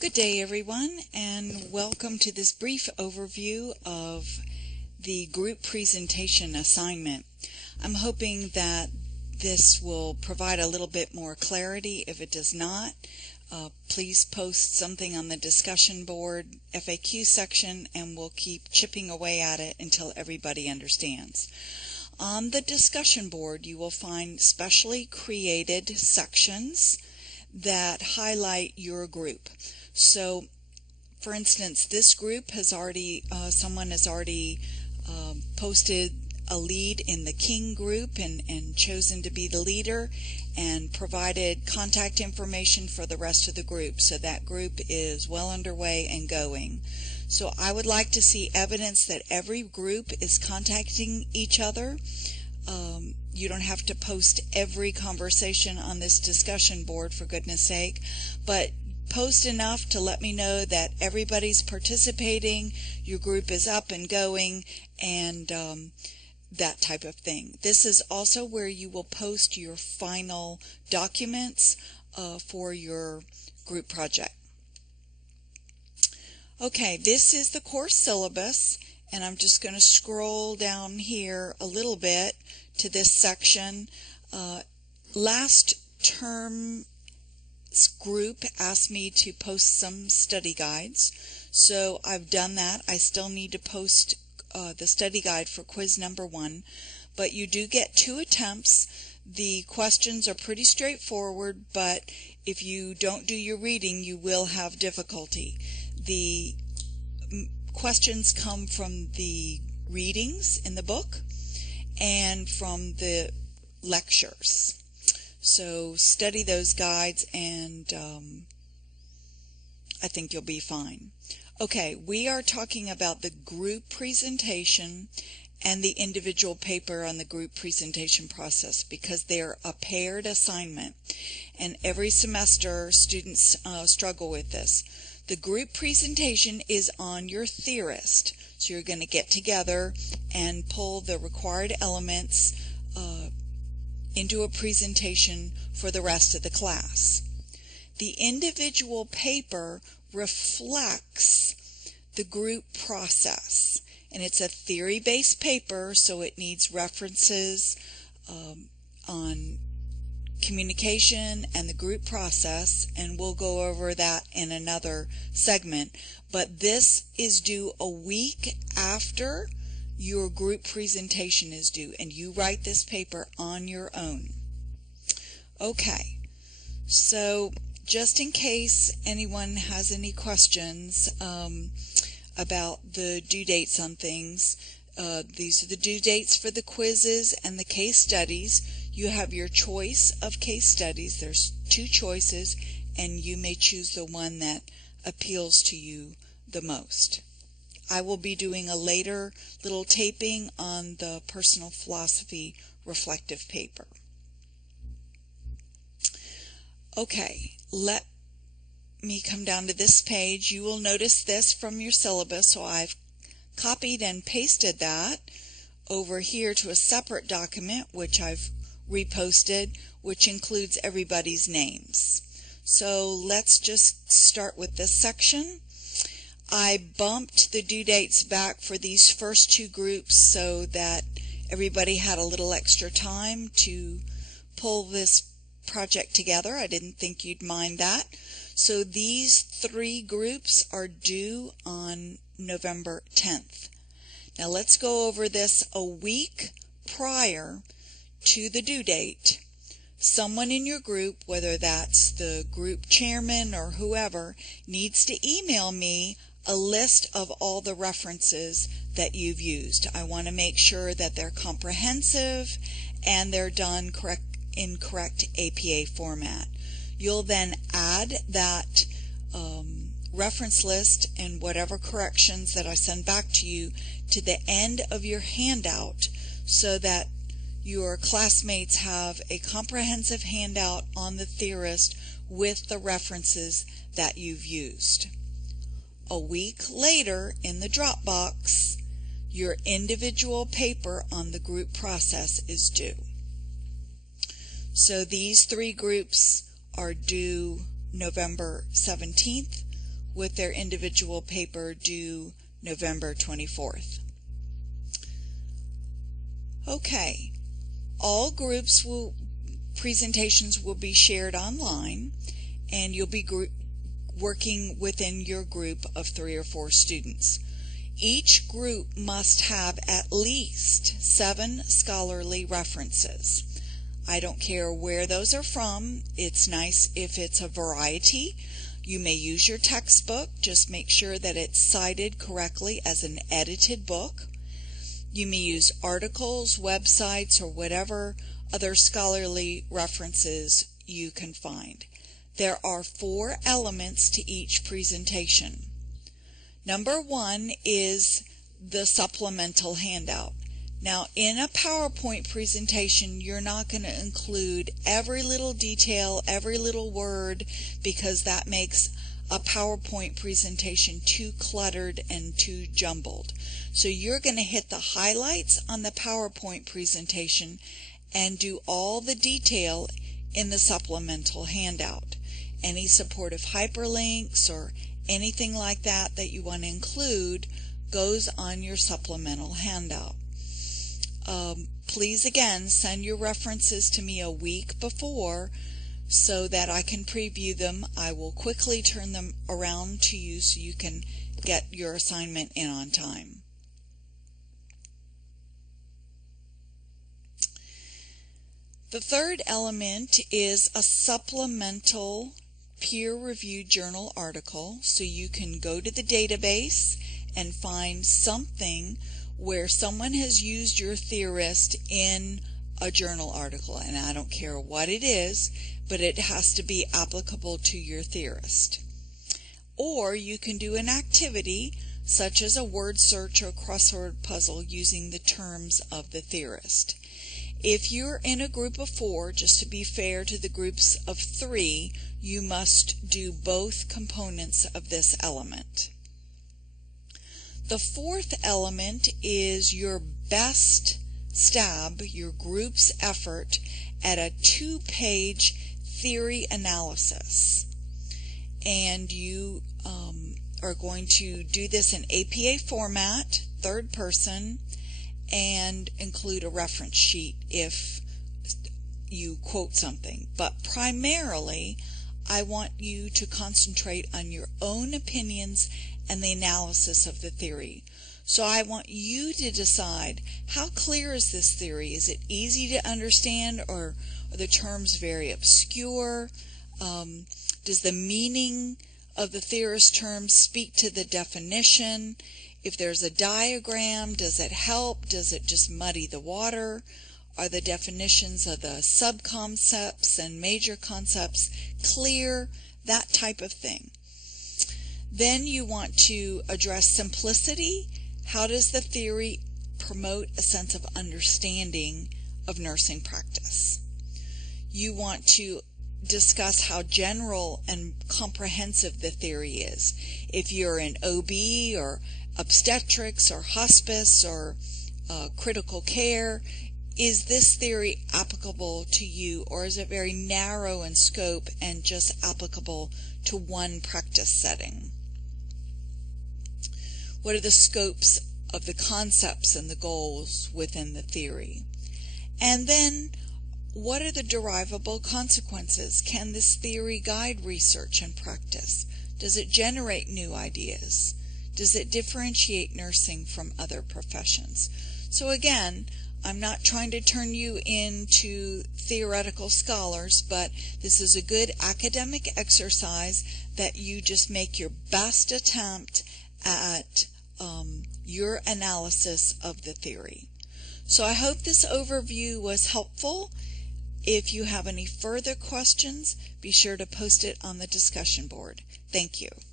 Good day, everyone, and welcome to this brief overview of the group presentation assignment. I'm hoping that this will provide a little bit more clarity. If it does not, please post something on the discussion board FAQ section, and we'll keep chipping away at it until everybody understands. On the discussion board, you will find specially created sections that highlight your group. So, for instance, this group has already, someone has already posted a lead in the King group and chosen to be the leader and provided contact information for the rest of the group. So that group is well underway and going. So I would like to see evidence that every group is contacting each other. You don't have to post every conversation on this discussion board, for goodness sake, but post enough to let me know that everybody's participating, your group is up and going, and that type of thing. This is also where you will post your final documents for your group project. Okay, this is the course syllabus, and I'm just going to scroll down here a little bit to this section. Last term group asked me to post some study guides, so I've done that. I still need to post the study guide for quiz number 1, but you do get 2 attempts. The questions are pretty straightforward, but if you don't do your reading, you will have difficulty. The questions come from the readings in the book and from the lectures. So study those guides, and I think you'll be fine. Okay, we are talking about the group presentation and the individual paper on the group presentation process because they're a paired assignment, and every semester students struggle with this. The group presentation is on your theorist, so you're going to get together and pull the required elements into a presentation for the rest of the class. The individual paper reflects the group process, and it's a theory-based paper, so it needs references on communication and the group process, and we'll go over that in another segment. But this is due a week after your group presentation is due, and you write this paper on your own. Okay, so just in case anyone has any questions about the due dates on things, these are the due dates for the quizzes and the case studies. You have your choice of case studies. There's 2 choices, and you may choose the one that appeals to you the most. I will be doing a later little taping on the personal philosophy reflective paper. Okay, let me come down to this page. You will notice this from your syllabus, so I've copied and pasted that over here to a separate document, which I've reposted, which includes everybody's names. So let's just start with this section. I bumped the due dates back for these first 2 groups so that everybody had a little extra time to pull this project together. I didn't think you'd mind that. So these 3 groups are due on November 10th. Now let's go over this a week prior to the due date. Someone in your group, whether that's the group chairman or whoever, needs to email me a list of all the references that you've used. I want to make sure that they're comprehensive and they're done in correct APA format. You'll then add that reference list and whatever corrections that I send back to you to the end of your handout so that your classmates have a comprehensive handout on the theorist with the references that you've used. A week later, in the Dropbox, your individual paper on the group process is due. So these 3 groups are due November 17th, with their individual paper due November 24th. Okay, all presentations will be shared online, and you'll be working within your group of 3 or 4 students. Each group must have at least 7 scholarly references. I don't care where those are from. It's nice if it's a variety. You may use your textbook. Just make sure that it's cited correctly as an edited book. You may use articles, websites, or whatever other scholarly references you can find. There are 4 elements to each presentation. Number 1 is the supplemental handout. Now, in a PowerPoint presentation, you're not going to include every little detail, every little word, because that makes a PowerPoint presentation too cluttered and too jumbled. So you're going to hit the highlights on the PowerPoint presentation and do all the detail in the supplemental handout. Any supportive hyperlinks or anything like that that you want to include goes on your supplemental handout. Please again send your references to me a week before so that I can preview them. I will quickly turn them around to you so you can get your assignment in on time. The third element is a supplemental peer-reviewed journal article, so you can go to the database and find something where someone has used your theorist in a journal article, and I don't care what it is, but it has to be applicable to your theorist. Or you can do an activity such as a word search or crossword puzzle using the terms of the theorist. If you're in a group of 4, just to be fair to the groups of 3, you must do both components of this element. The 4th element is your best stab, your group's effort at a 2-page theory analysis. And you are going to do this in APA format, 3rd person, and include a reference sheet if you quote something. But primarily, I want you to concentrate on your own opinions and the analysis of the theory. So I want you to decide, how clear is this theory? Is it easy to understand, or are the terms very obscure? Does the meaning of the theorist's terms speak to the definition? If there's a diagram, does it help? Does it just muddy the water? Are the definitions of the sub-concepts and major concepts clear? That type of thing. Then you want to address simplicity. How does the theory promote a sense of understanding of nursing practice? You want to discuss how general and comprehensive the theory is. If you're in OB or obstetrics or hospice or critical care, is this theory applicable to you, or is it very narrow in scope and just applicable to one practice setting? What are the scopes of the concepts and the goals within the theory? And then, what are the derivable consequences? Can this theory guide research and practice? Does it generate new ideas? Does it differentiate nursing from other professions? So again, I'm not trying to turn you into theoretical scholars, but this is a good academic exercise that you just make your best attempt at your analysis of the theory. So I hope this overview was helpful. If you have any further questions, be sure to post it on the discussion board. Thank you.